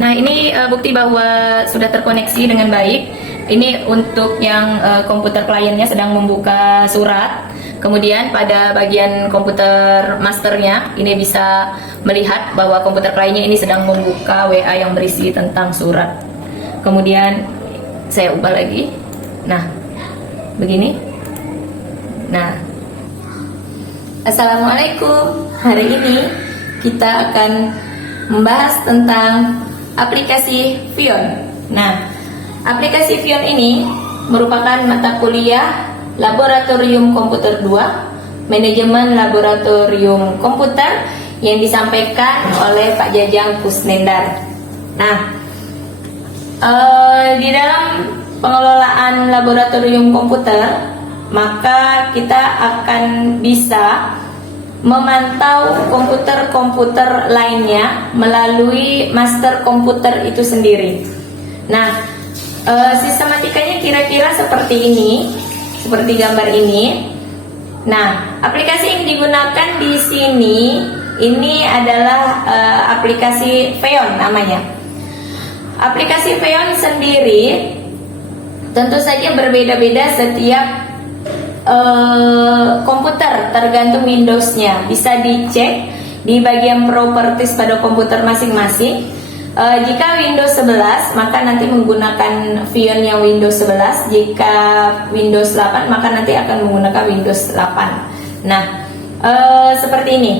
Nah, ini bukti bahwa sudah terkoneksi dengan baik. Ini untuk yang komputer kliennya sedang membuka surat. Kemudian pada bagian komputer masternya ini bisa melihat bahwa komputer kliennya ini sedang membuka WA yang berisi tentang surat. Kemudian saya ubah lagi. Nah, begini. Nah, Assalamualaikum. Hari ini kita akan membahas tentang aplikasi Vion. Nah, aplikasi Vion ini merupakan mata kuliah Laboratorium Komputer 2, Manajemen Laboratorium Komputer yang disampaikan oleh Pak Jajang Kusnendar. Nah, di dalam pengelolaan laboratorium komputer, maka kita akan bisa memantau komputer-komputer lainnya melalui master komputer itu sendiri. Nah, sistematikanya kira-kira seperti ini, seperti gambar ini. Nah, aplikasi yang digunakan di sini ini adalah aplikasi Vion namanya. Aplikasi Vion sendiri tentu saja berbeda-beda setiap komputer, tergantung Windows-nya. Bisa dicek di bagian properties pada komputer masing-masing. Jika Windows 11 maka nanti menggunakan Vion yang Windows 11. Jika Windows 8 maka nanti akan menggunakan Windows 8. Nah, seperti ini.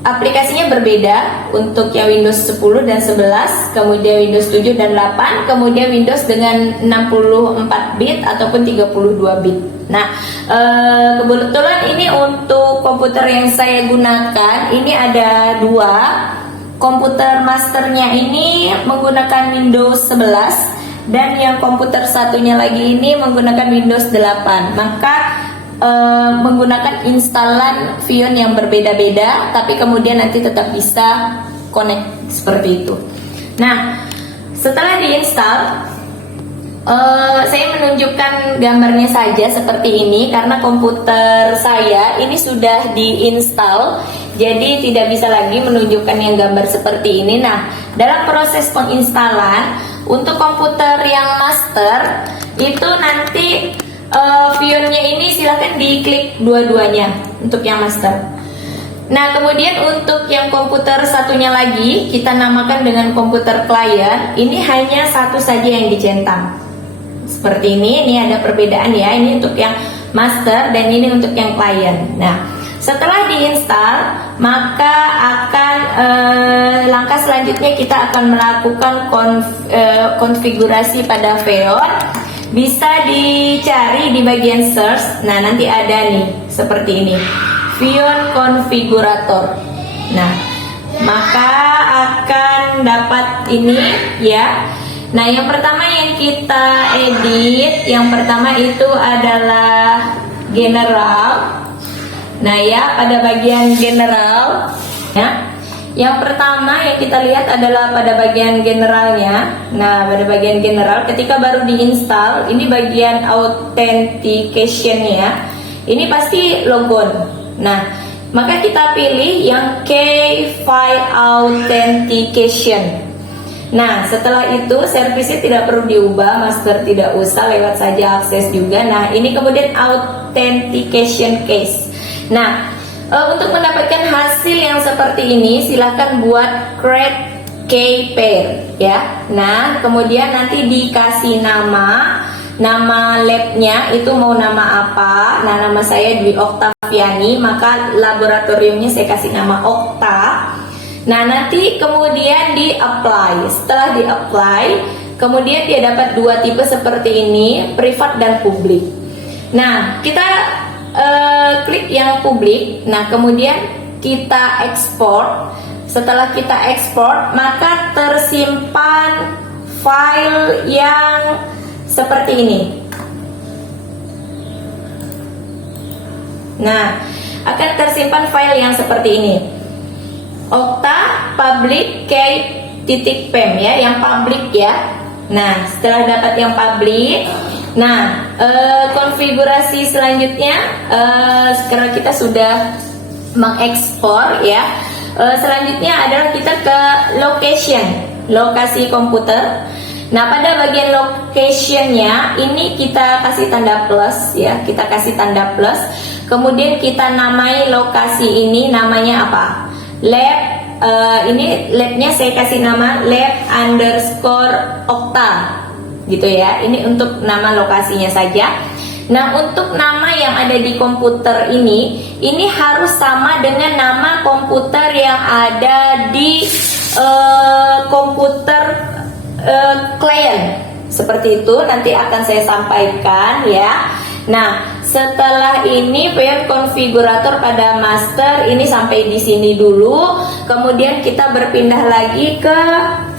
Aplikasinya berbeda untuk yang Windows 10 dan 11, kemudian Windows 7 dan 8, kemudian Windows dengan 64 bit ataupun 32 bit. Nah, kebetulan ini untuk komputer yang saya gunakan, ini ada dua. Komputer masternya ini menggunakan Windows 11 dan yang komputer satunya lagi ini menggunakan Windows 8. Maka menggunakan instalan Vion yang berbeda-beda, tapi kemudian nanti tetap bisa connect seperti itu. Nah, setelah diinstal, saya menunjukkan gambarnya saja seperti ini karena komputer saya ini sudah diinstal, jadi tidak bisa lagi menunjukkan yang gambar seperti ini. Nah, dalam proses penginstalan untuk komputer yang master itu nanti Vionnya ini silahkan diklik dua-duanya untuk yang master. Nah, kemudian untuk yang komputer satunya lagi kita namakan dengan komputer klien. Ini hanya satu saja yang dicentang. Seperti ini ada perbedaan ya. Ini untuk yang master dan ini untuk yang klien. Nah, setelah diinstal maka akan langkah selanjutnya kita akan melakukan konfigurasi pada Vion. Bisa dicari di bagian search. Nah, nanti ada nih seperti ini, Vion Configurator. Nah, maka akan dapat ini ya. Nah, yang pertama yang kita edit, yang pertama itu adalah general. Nah ya, pada bagian general ya, yang pertama yang kita lihat adalah pada bagian generalnya. Nah, pada bagian general ketika baru diinstal, ini bagian authentication-nya. Ini pasti logon. Nah, maka kita pilih yang K-File Authentication. Nah, setelah itu servisnya tidak perlu diubah, master tidak usah, lewat saja akses juga. Nah, ini kemudian authentication case. Nah, untuk mendapatkan hasil yang seperti ini silahkan buat create key pair ya. Nah, kemudian nanti dikasih nama labnya itu mau nama apa. Nah, nama saya Dwi Oktaviani, maka laboratoriumnya saya kasih nama Okta. Nah, nanti kemudian di apply. Setelah di apply, kemudian dia dapat dua tipe seperti ini, privat dan publik. Nah, kita klik yang publik. Nah, kemudian kita ekspor. Setelah kita ekspor, maka tersimpan file yang seperti ini. Nah, akan tersimpan file yang seperti ini. Okta public key.pem ya, yang publik ya. Nah, setelah dapat yang publik, nah, konfigurasi selanjutnya karena kita sudah mengekspor ya, Selanjutnya adalah kita ke location, lokasi komputer. Nah, pada bagian locationnya ini kita kasih tanda plus ya, kita kasih tanda plus. Kemudian kita namai lokasi ini namanya apa? Lab. Ini labnya saya kasih nama lab_okta gitu ya. Ini untuk nama lokasinya saja. Nah, untuk nama yang ada di komputer ini harus sama dengan nama komputer yang ada di komputer klien. Seperti itu nanti akan saya sampaikan ya. Nah, setelah ini Feon konfigurator pada master ini sampai di sini dulu. Kemudian kita berpindah lagi ke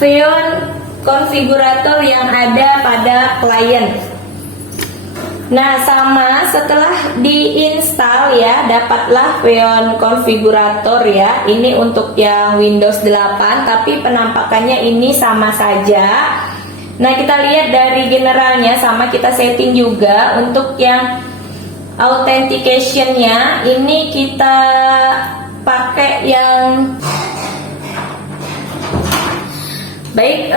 Feon konfigurator yang ada pada klien. Nah, sama setelah diinstal ya, dapatlah Feon konfigurator ya. Ini untuk yang Windows 8, tapi penampakannya ini sama saja. Nah, kita lihat dari generalnya sama, kita setting juga. Untuk yang authentication-nya ini kita pakai yang baik.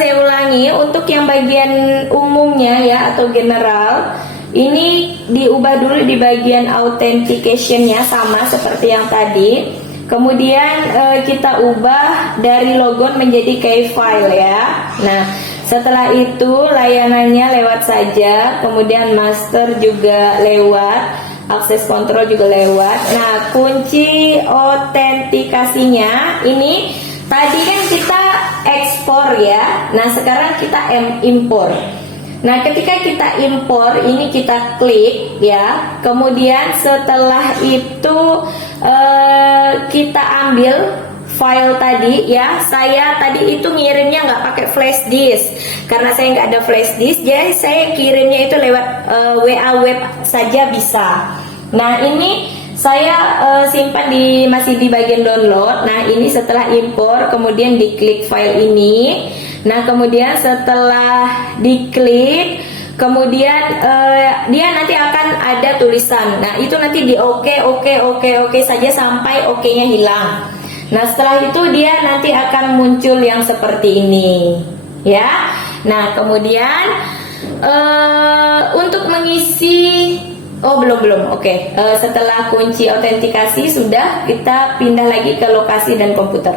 Saya ulangi, untuk yang bagian umumnya ya atau general ini diubah dulu di bagian authentication-nya sama seperti yang tadi. Kemudian kita ubah dari logon menjadi key file ya. Nah, setelah itu layanannya lewat saja, kemudian master juga lewat, akses kontrol juga lewat. Nah, kunci autentikasinya ini tadi kan kita ekspor ya. Nah, sekarang kita impor. Nah, ketika kita impor ini kita klik ya. Kemudian setelah itu kita ambil file tadi ya. Saya tadi itu ngirimnya nggak pakai flash disk karena saya nggak ada flash disk, jadi saya kirimnya itu lewat WA web saja bisa. Nah, ini saya simpan masih di bagian download. Nah, ini setelah impor kemudian diklik file ini. Nah, kemudian setelah diklik kemudian dia nanti akan ada tulisan. Nah, itu nanti di oke saja sampai oke-nya hilang. Nah, setelah itu dia nanti akan muncul yang seperti ini ya. Nah, kemudian untuk mengisi belum. Oke. Setelah kunci autentikasi sudah, kita pindah lagi ke lokasi dan komputer.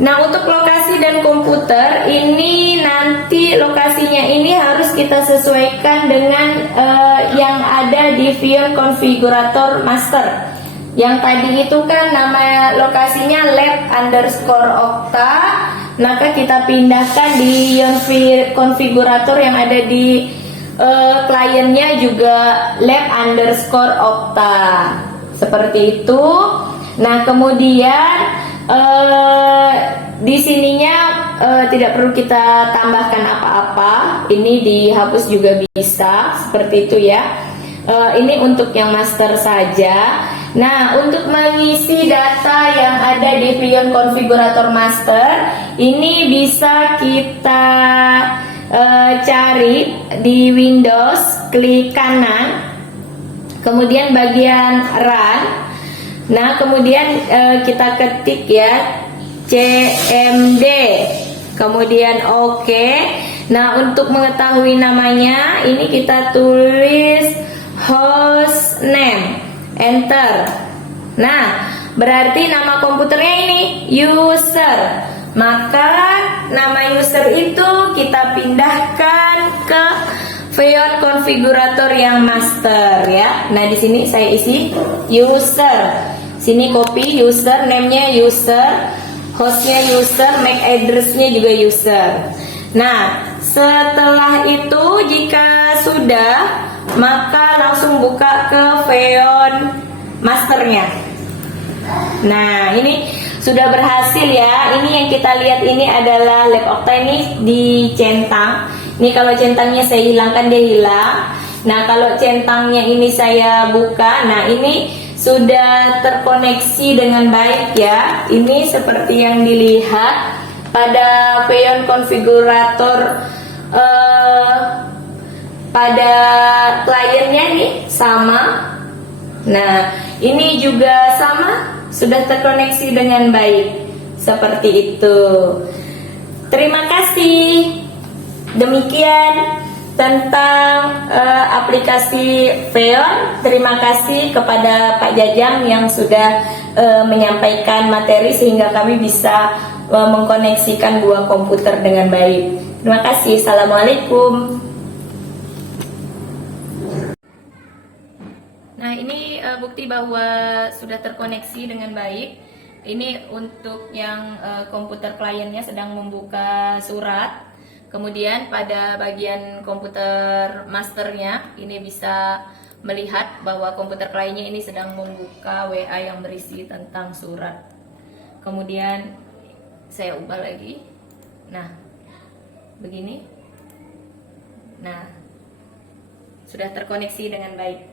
Nah, untuk lokasi dan komputer ini nanti lokasinya ini harus kita sesuaikan dengan yang ada di Feon konfigurator master. Yang tadi itu kan nama lokasinya lab_okta, maka kita pindahkan di konfigurator yang ada di kliennya juga lab_okta seperti itu. Nah, kemudian di sininya tidak perlu kita tambahkan apa-apa, ini dihapus juga bisa seperti itu ya. Ini untuk yang master saja. Nah, untuk mengisi data yang ada di Feon konfigurator master ini bisa kita cari di Windows, klik kanan, kemudian bagian run. Nah, kemudian kita ketik ya cmd, kemudian oke. Nah, untuk mengetahui namanya ini kita tulis host name, enter. Nah, berarti nama komputernya ini user. Maka nama user itu kita pindahkan ke Feon konfigurator yang master ya. Nah, di sini saya isi user. Sini copy user, name-nya user, hostnya user, MAC address-nya juga user. Nah, setelah itu jika sudah, maka langsung buka ke Feon masternya. Nah, ini sudah berhasil ya. Ini yang kita lihat ini adalah lab_okta ini dicentang. Ini kalau centangnya saya hilangkan, dia hilang. Nah, kalau centangnya ini saya buka, nah ini sudah terkoneksi dengan baik ya. Ini seperti yang dilihat pada Feon konfigurator pada kliennya nih sama. Nah, ini juga sama sudah terkoneksi dengan baik. Seperti itu. Terima kasih. Demikian tentang aplikasi Veon. Terima kasih kepada Pak Jajang yang sudah menyampaikan materi sehingga kami bisa mengkoneksikan dua komputer dengan baik. Terima kasih. Assalamualaikum. Nah, ini bukti bahwa sudah terkoneksi dengan baik. Ini untuk yang komputer kliennya sedang membuka surat. Kemudian pada bagian komputer masternya ini bisa melihat bahwa komputer kliennya ini sedang membuka WA yang berisi tentang surat. Kemudian saya ubah lagi. Nah, begini. Nah, sudah terkoneksi dengan baik.